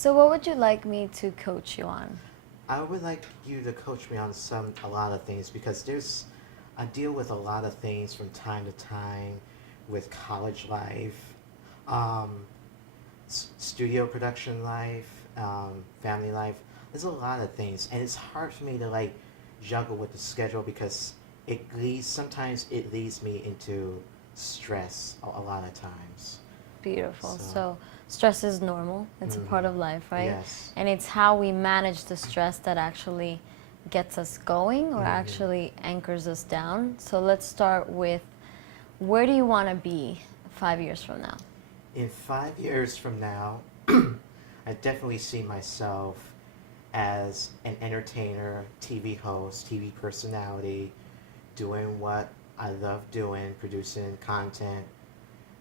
So what would you like me to coach you on? I would like you to coach me on a lot of things because I deal with a lot of things from time to time with college life, um, studio production life, family life. There's a lot of things, and it's hard for me to like juggle with the schedule because sometimes it leads me into stress a lot of times. Beautiful. So, So stress is normal. It's a part mhm, of life, right? yes. And it's how we manage the stress that actually gets us going or Hmm. actually anchors us down. So let's start with, where do you want to be 5 years from now? In 5 years from now, I definitely see myself as an entertainer, TV host, TV personality, doing what I love doing, producing content,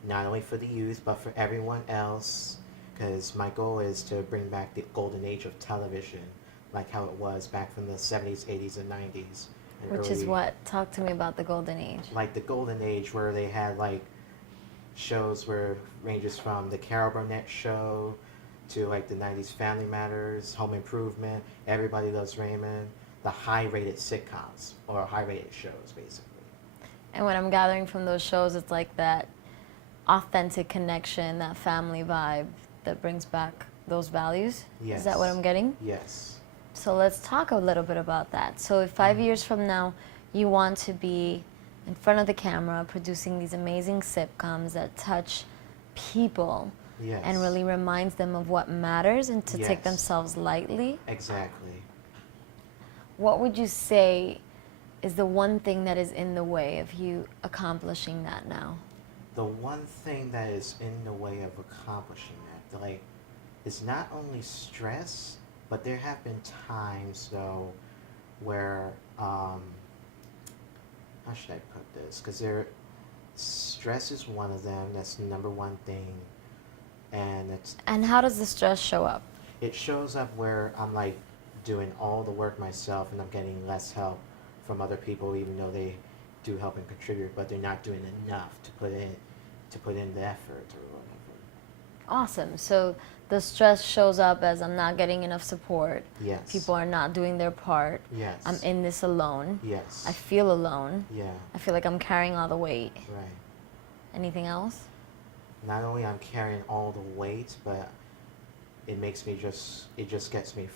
not only for the youth, but for everyone else. Because my goal is to bring back the golden age of television, like how it was back from the 70s, 80s, and 90s. And Which is early, what? Talk to me about the golden age. like the golden age where they had like shows where ranges from the Carol Burnett show to like the 90s Family Matters, Home Improvement, Everybody Loves Raymond, the high-rated sitcoms or high-rated shows basically. And what I'm gathering from those shows, it's like that authentic connection, that family vibe that brings back those values. Yes. Is that what I'm getting? Yes. So let's talk a little bit about that. So if 5 years from now, you want to be in front of the camera producing these amazing sitcoms that touch people Yes. and really reminds them of what matters and to take Yes. themselves lightly, Exactly. what would you say is the one thing that is in the way of you accomplishing that now? The one thing that is in the way of accomplishing that, like, is not only stress, but there have been times though where how should I put this? Because stress is one of them. That's the number one thing, and And how does the stress show up? it shows up where I'm like doing all the work myself, and I'm getting less help from other people, even though they do help and contribute, but they're not doing enough to put in the effort or whatever. Awesome. So the stress shows up as, I'm not getting enough support. Yes. People are not doing their part. Yes. I'm in this alone. Yes. I feel alone. Yeah. I feel like I'm carrying all the weight. Right. Anything else? Not only I'm carrying all the weight, but it just gets me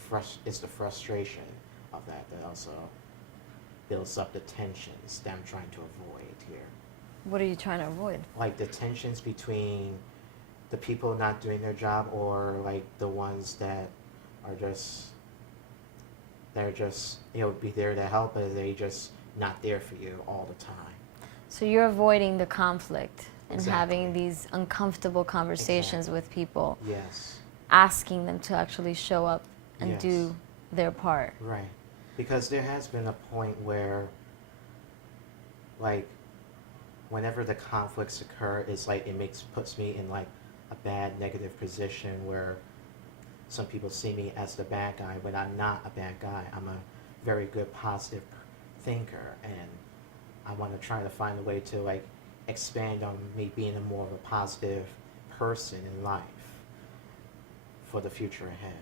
it's the frustration of that also builds up the tensions that I'm trying to avoid here. What are you trying to avoid? Like the tensions between the people not doing their job or like the ones that are just they're just be there to help, but they just not there for you all the time. So you're avoiding the conflict and Exactly. having these uncomfortable conversations Exactly. with people, Yes. asking them to actually show up and Yes. do their part. Right. Because there has been a point where, like, whenever the conflicts occur, it's like puts me in like a bad negative position where some people see me as the bad guy, but I'm not a bad guy. I'm a very good positive thinker, and I want to try to find a way to like expand on me being a more of a positive person in life for the future ahead.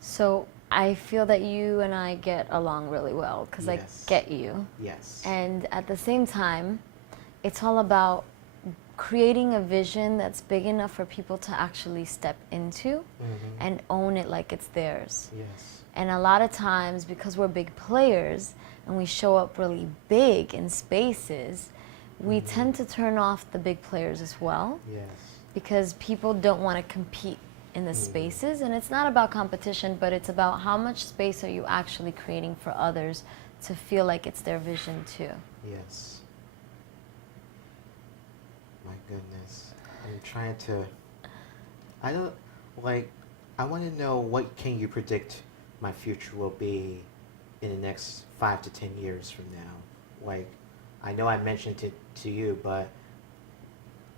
So I feel that you and I get along really well because Yes. I get you. Yes. And at the same time, it's all about creating a vision that's big enough for people to actually step into Mm-hmm. and own it like it's theirs. Yes. And a lot of times, because we're big players and we show up really big in spaces, we Mhm. tend to turn off the big players as well, Yes. because people don't want to compete in the Mhm. spaces. And it's not about competition, but it's about how much space are you actually creating for others to feel like it's their vision too. Yes. My goodness. I'm trying to I don't like I want to know what can you predict my future will be in the next 5 to 10 years from now. Like I know I mentioned it to you, but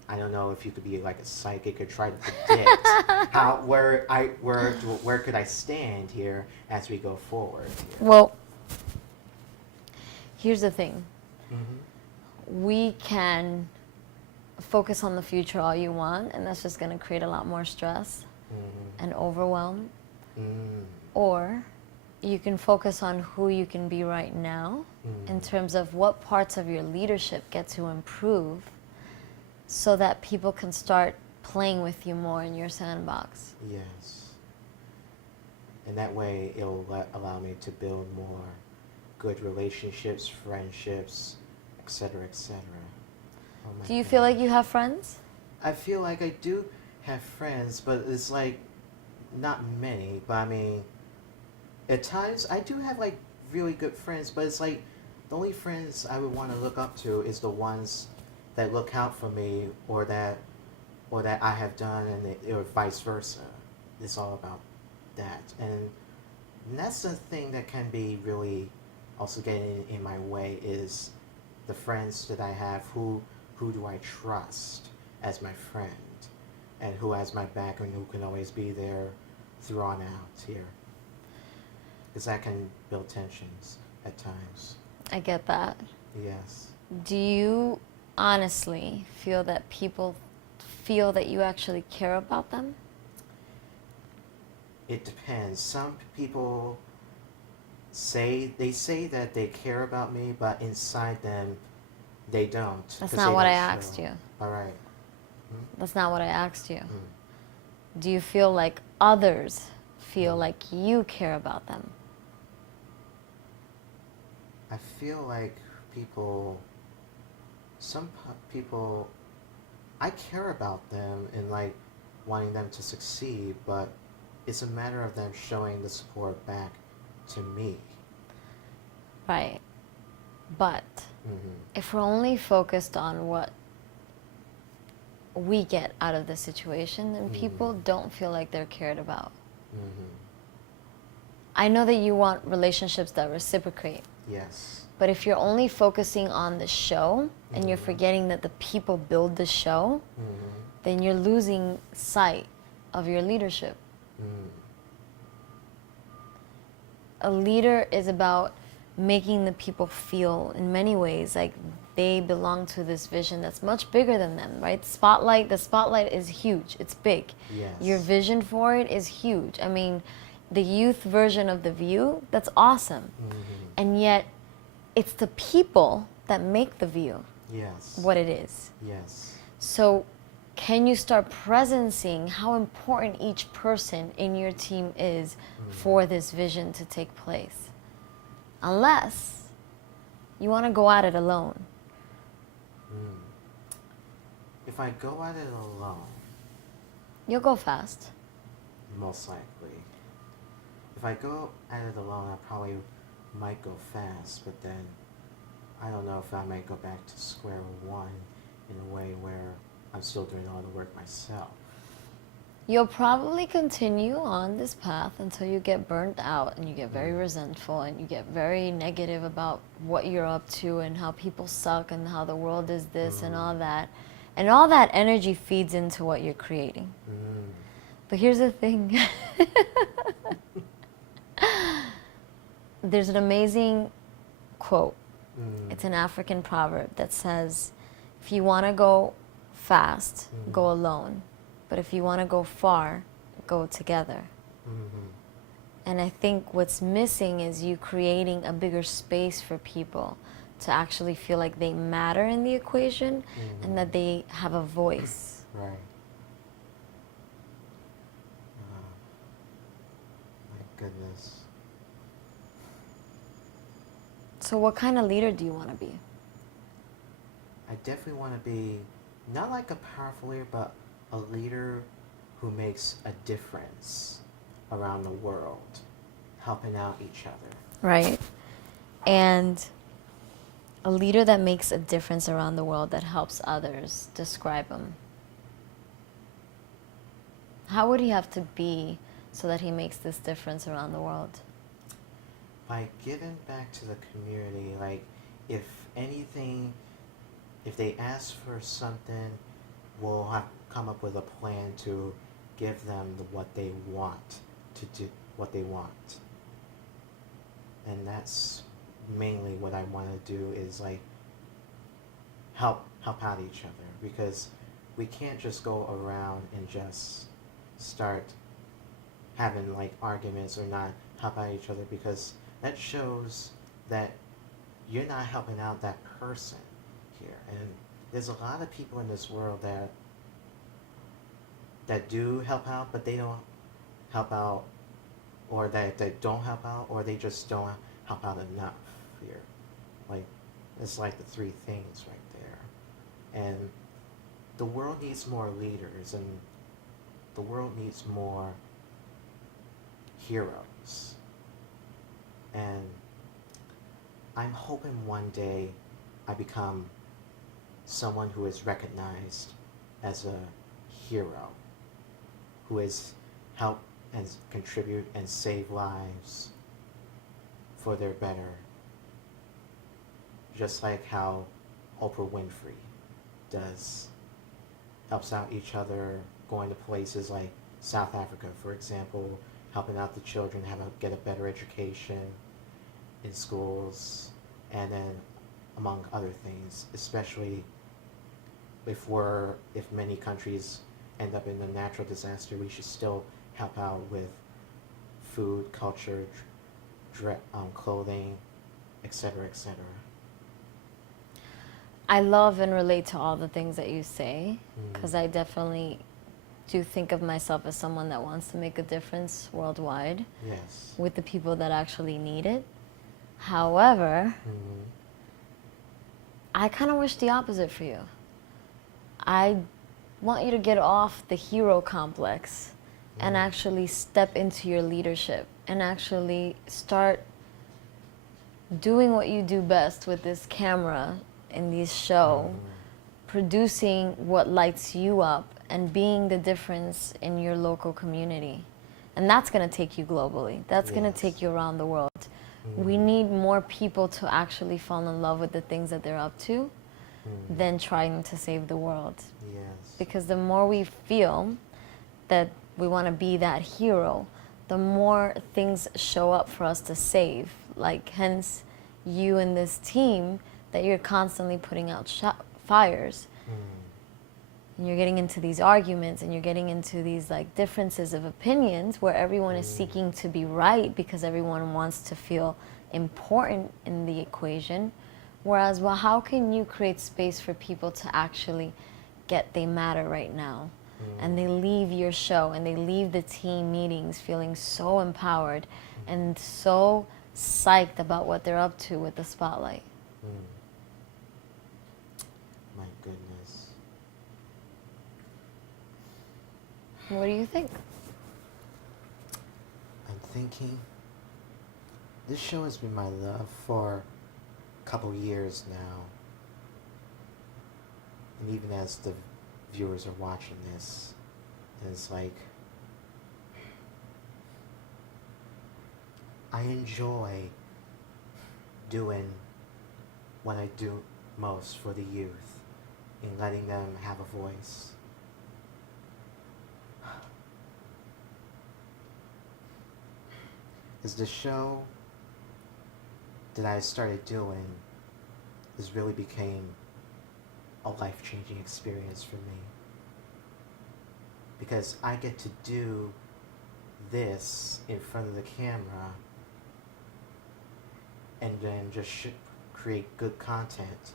I don't know if you could be like a psychic or try to predict where could I stand here as we go forward here. Well, here's the thing. Mm-hmm. We can focus on the future all you want, and that's just going to create a lot more stress. Mm-hmm. and overwhelm, Mm. or you can focus on who you can be right now in terms of what parts of your leadership get to improve so that people can start playing with you more in your sandbox. Yes. And that way it'll allow me to build more good relationships, friendships, etc., etc. Oh my Do you feel like you gosh. have friends? I feel like I do have friends, but it's like not many. But I mean, at times I do have like really good friends, but it's like the only friends I would want to look up to is the ones that look out for me, or that I have done, or vice versa. It's all about that, and that's the thing that can be really also getting in my way is the friends that I have. Who do I trust as my friend, and who has my back and who can always be there through on out here, because that can build tensions at times. I get that. Yes. Do you honestly feel that people feel that you actually care about them? It depends. Some people say that they care about me, but inside them they don't. That's 'Cause not they what I don't asked show. you. All right. That's not what I asked you. Mm. Do you feel like others feel like you care about them? I feel like people, I care about them and like wanting them to succeed, but it's a matter of them showing the support back to me. Right. But Mm-hmm. if we're only focused on what we get out of the situation, then people don't feel like they're cared about. Mm-hmm. I know that you want relationships that reciprocate, Yes. but if you're only focusing on the show and you're forgetting that the people build the show, Mm-hmm. then you're losing sight of your leadership. Mm. A leader is about making the people feel in many ways like they belong to this vision that's much bigger than them, right? The spotlight is huge. It's big. Yes. Your vision for it is huge. I mean, the youth version of The View, that's awesome. Mm-hmm. And yet it's the people that make The View Yes. what it is. Yes. So can you start presencing how important each person in your team is for this vision to take place? Unless you want to go at it alone. Mm. If I go at it alone, You'll go fast. most likely. If I go at it alone, I probably might go fast, but then I don't know if I might go back to square one in a way where I'm still doing all the work myself. You'll probably continue on this path until you get burnt out and you get very resentful and you get very negative about what you're up to and how people suck and how the world is this and all that. And all that energy feeds into what you're creating. Mm. But here's the thing. There's an amazing quote. It's an African proverb that says, if you want to go fast, go alone. But if you want to go far, go together. Mm-hmm. And I think what's missing is you creating a bigger space for people to actually feel like they matter in the equation and that they have a voice. Right. My goodness. So what kind of leader do you want to be? I definitely want to be not like a powerful leader, but a leader who makes a difference around the world, helping out each other. Right. And a leader that makes a difference around the world that helps others. Describe him. How would he have to be so that he makes this difference around the world? By giving back to the community, like if anything, if they ask for something, we'll have come up with a plan to give them what they want, to do what they want. And that's mainly what I want to do, is like help out each other, because we can't just go around and just start having like arguments or not help out each other, because that shows that you're not helping out that person here. And there's a lot of people in this world that do help out, but they don't help out, or that they don't help out, or they just don't help out enough here. Like, it's like the three things right there. And the world needs more leaders, and the world needs more heroes. And I'm hoping one day I become someone who is recognized as a hero, who has helped and contribute and save lives for their better. Just like how Oprah Winfrey does. Helps out each other, going to places like South Africa, for example, helping out the children get a better education in schools, and then among other things, especially if many countries end up in a natural disaster, we should still help out with food, culture, clothing, etc., etc. I love and relate to all the things that you say, because I definitely do think of myself as someone that wants to make a difference worldwide. Yes. With the people that actually need it. However, I kind of wish the opposite for you. I want you to get off the hero complex and actually step into your leadership and actually start doing what you do best with this camera in this show, producing what lights you up and being the difference in your local community. And that's going to take you globally. That's going to take you around the world. We need more people to actually fall in love with the things that they're up to than trying to save the world. Yes. Because the more we feel that we want to be that hero, the more things show up for us to save. Like, hence, you and this team that you're constantly putting out fires. And you're getting into these arguments and you're getting into these like differences of opinions where everyone is seeking to be right because everyone wants to feel important in the equation. Whereas, well, how can you create space for people to actually get they matter right now? And they leave your show and they leave the team meetings feeling so empowered and so psyched about what they're up to with the spotlight. My goodness. What do you think? I'm thinking this show has been my love for a couple years now. And even as the viewers are watching this, it's like I enjoy doing what I do most for the youth in letting them have a voice. Because the show that I started doing really became a life-changing experience for me. Because I get to do this in front of the camera and then just create good content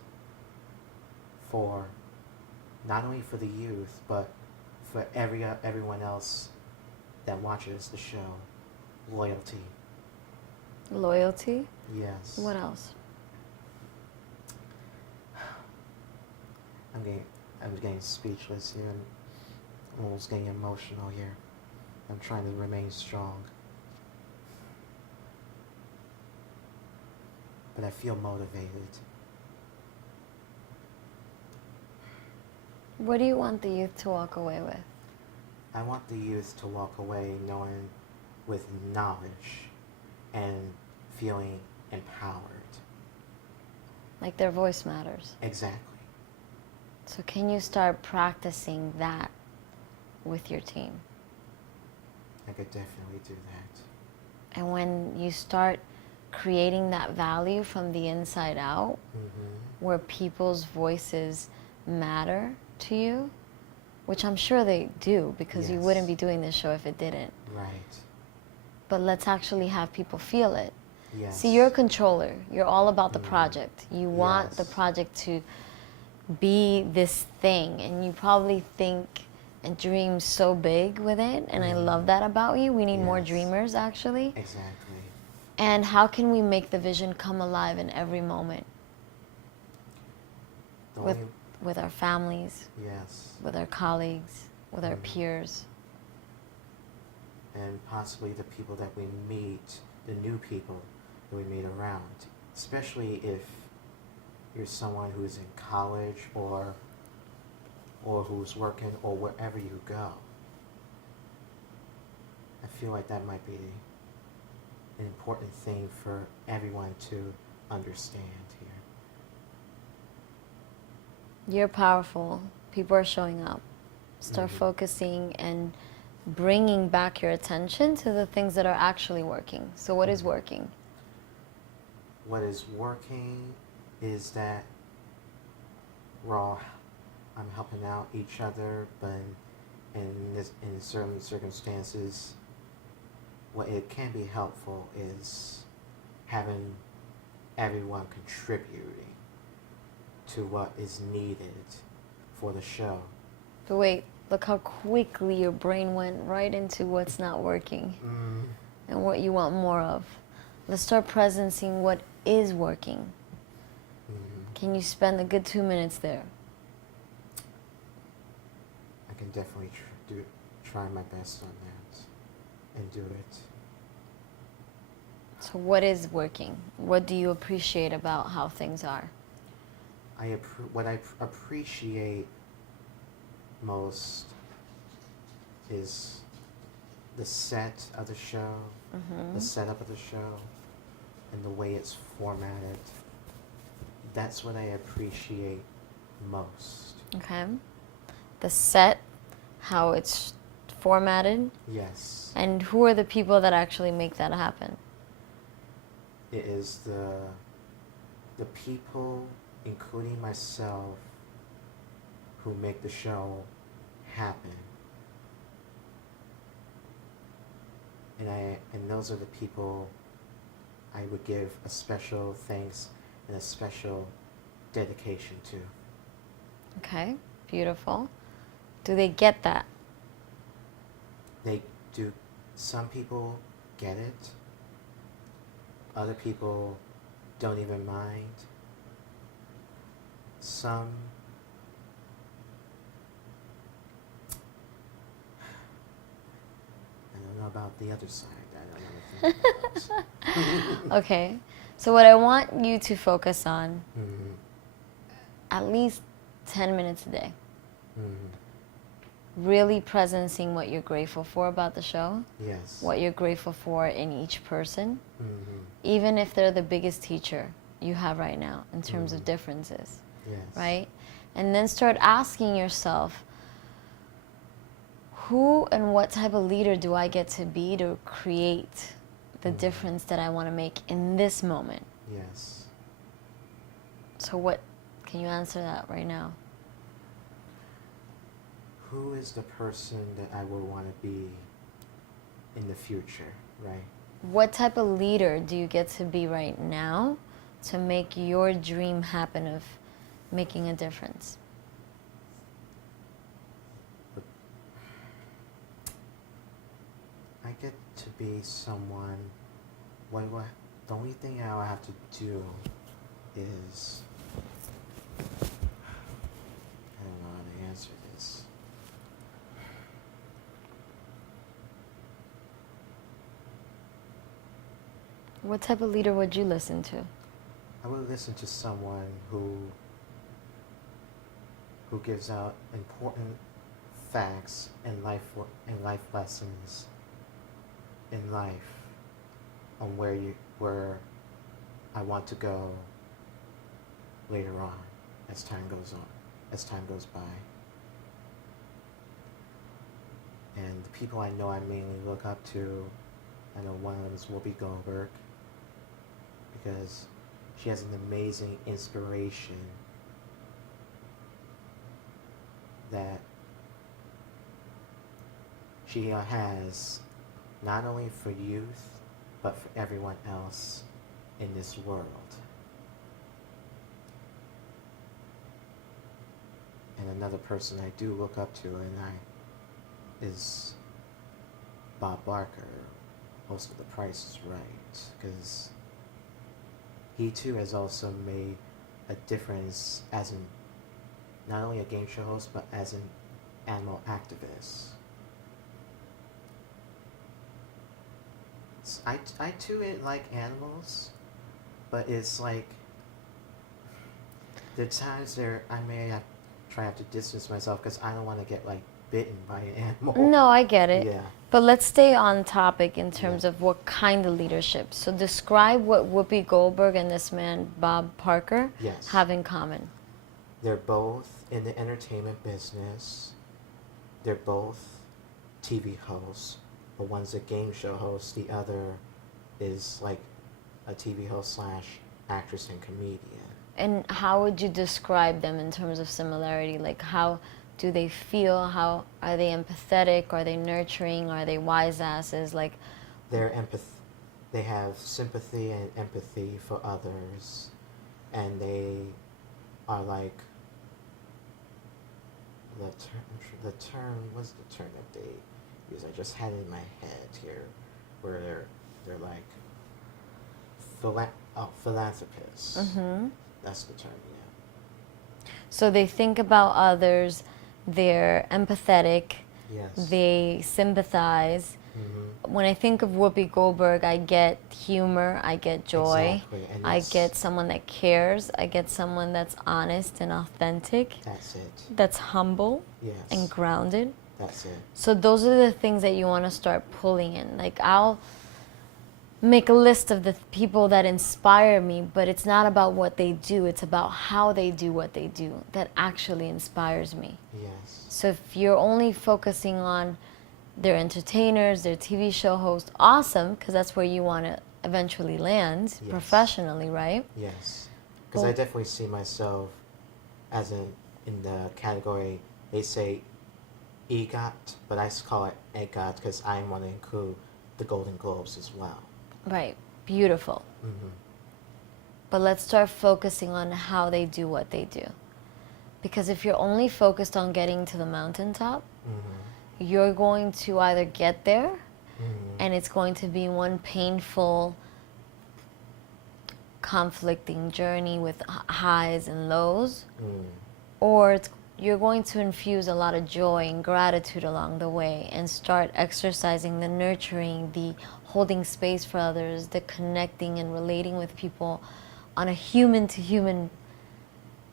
for not only for the youth but for everyone else that watches the show. Loyalty. Loyalty? Yes. What else? I'm getting speechless here. I'm almost getting emotional here. I'm trying to remain strong. But I feel motivated. What do you want the youth to walk away with? I want the youth to walk away knowing with knowledge and feeling empowered. Like their voice matters. Exactly. So can you start practicing that with your team? I could definitely do that. And when you start creating that value from the inside out, where people's voices matter to you, which I'm sure they do, because you Yes. wouldn't be doing this show if it didn't. Right. but let's actually have people feel it. Yes. See, you're a controller. You're all about the project. You want the Yes. project to be this thing, and you probably think and dream so big with it, and I love that about you. We need more Yes. dreamers, actually. Exactly. And how can we make the vision come alive in every moment The with only- with our families, yes. with our colleagues, with our peers? And possibly the people that we meet, the new people that we meet around, especially if you're someone who's in college or who's working or wherever you go. I feel like that might be an important thing for everyone to understand here. You're powerful. People are showing up. Start focusing and bringing back your attention to the things that are actually working. So what is working? What is working is that I'm helping out each other, but in certain circumstances, what it can be helpful is having everyone contributing to what is needed for the show. But wait, look how quickly your brain went right into what's not working and what you want more of. Let's start presencing what is working. Can you spend a good 2 minutes there? I can definitely try my best on that and do it. So what is working? What do you appreciate about how things are? What I appreciate most is the set of the show, the setup of the show, and the way it's formatted. That's what I appreciate most. Okay. The set, how it's formatted, Yes. and who are the people that actually make that happen? It is the people, including myself, who make the show happen. And those are the people I would give a special thanks and a special dedication to. Okay, beautiful. Do they get that? They do. Some people get it. Other people don't even mind. Some I don't know about the other side. I don't know what to think about. Okay, so what I want you to focus on, Mhm. at least 10 minutes a day, Mhm. really presencing what you're grateful for about the show, Yes. what you're grateful for in each person, Mhm. even if they're the biggest teacher you have right now in terms of differences, Yes. right? And then start asking yourself, who and what type of leader do I get to be to create the difference that I want to make in this moment? Yes. So what, can you answer that right now? Who is the person that I would want to be in the future, right? What type of leader do you get to be right now to make your dream happen of making a difference? I get to be someone. The only thing I have to do is I don't know how to answer this. What type of leader would you listen to? I would listen to someone who gives out important facts and life lessons in life on where I want to go later on as time goes by. And the people I know I mainly look up to, I know one of them is Whoopi Goldberg, because she has an amazing inspiration that she has not only for youth, but for everyone else in this world. And another person I do look up to is Bob Barker, host of The Price is Right, because he too has also made a difference as an not only a game show host, but as an animal activist. I too like animals, but it's like there are times there I may have to distance myself because I don't want to get like bitten by an animal. No, I get it. Yeah. But let's stay on topic in terms Yeah. of what kind of leadership. So describe what Whoopi Goldberg and this man, Bob Parker, Yes. have in common. They're both in the entertainment business. They're both TV hosts, but one's a game show host, the other is like a TV host slash actress and comedian. And how would you describe them in terms of similarity? Like, how do they feel? How are they empathetic? Are they nurturing? Are they wise asses? Like, They have sympathy and empathy for others, and they are like what's the term that they use? I just had it in my head here, where they're like philanthropists. mm-hmm. That's the term, yeah. So they think about others. They're empathetic. Yes. They sympathize. Mm-hmm. When I think of Whoopi Goldberg, I get humor, I get joy, Exactly. And I get someone that cares, I get someone that's honest and authentic, that's it. that's humble Yes. and grounded. That's it. So those are the things that you want to start pulling in. Like, I'll make a list of the people that inspire me, but it's not about what they do, it's about how they do what they do that actually inspires me. Yes. So if you're only focusing on their entertainers, their TV show hosts, awesome, because that's where you want to eventually land Yes. professionally, right? Yes. Because Well- I definitely see myself as in the category, they say EGOT, but I call it EGOT because I want to include the Golden Globes as well. Right, beautiful. Mm-hmm. But let's start focusing on how they do what they do. Because if you're only focused on getting to the mountaintop, Mm-hmm. you're going to either get there Mm-hmm. and it's going to be one painful, conflicting journey with highs and lows, or you're going to infuse a lot of joy and gratitude along the way and start exercising the nurturing, the holding space for others, the connecting and relating with people on a human to human.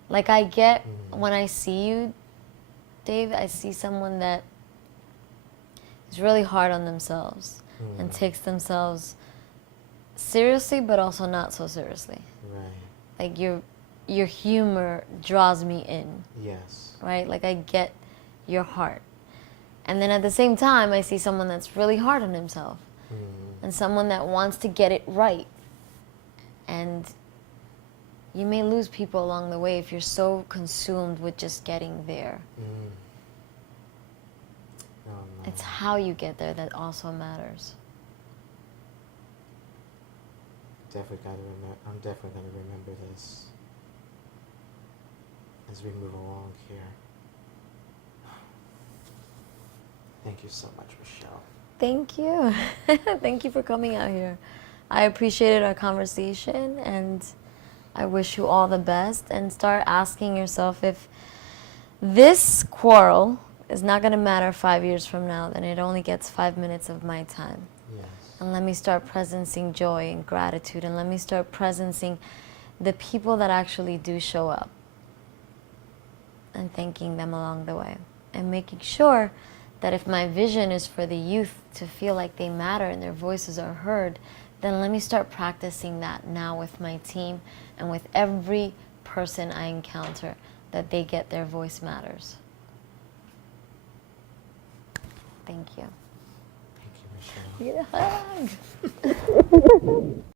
Like, I get when I see you, Dave, I see someone that is really hard on themselves and takes themselves seriously, but also not so seriously. Right. Like, your humor draws me in, Yes. right? Like, I get your heart. And then at the same time, I see someone that's really hard on himself and someone that wants to get it right. And you may lose people along the way if you're so consumed with just getting there. Oh, no. It's how you get there that also matters. I'm definitely gonna remember this as we move along here. Thank you so much, Michelle. Thank you. Thank you for coming out here. I appreciated our conversation, and I wish you all the best. And start asking yourself, if this quarrel is not going to matter 5 years from now, then it only gets 5 minutes of my time. Yes. And let me start presencing joy and gratitude, and let me start presencing the people that actually do show up and thanking them along the way, and making sure that if my vision is for the youth to feel like they matter and their voices are heard, then let me start practicing that now with my team and with every person I encounter, that they get their voice matters. Thank you. Thank you, Michelle. Get a hug.